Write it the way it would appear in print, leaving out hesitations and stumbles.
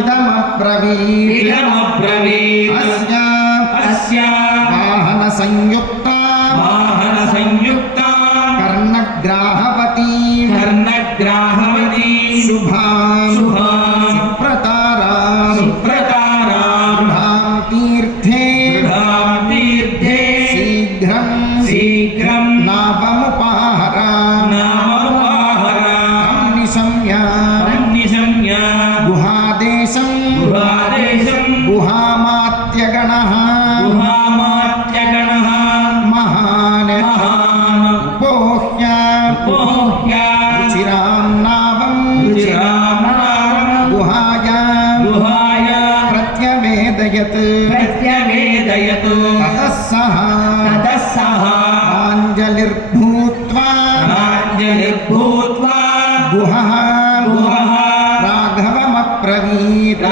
इदमब्रवीत् अस्य वाहन संयुक्ता कर्णग्राहवती शुभां सुप्रतारां तीर्थे शीघ्रं नावमुपाहरां निशम्य गुहादेशं गुहामात्यगणः महान् उपोह्य रुचिरां नावं गुहाया प्रत्यवेदयत् ततः सः आञ्जलिर्भूत्वा गुहः राघवमब्रवीत्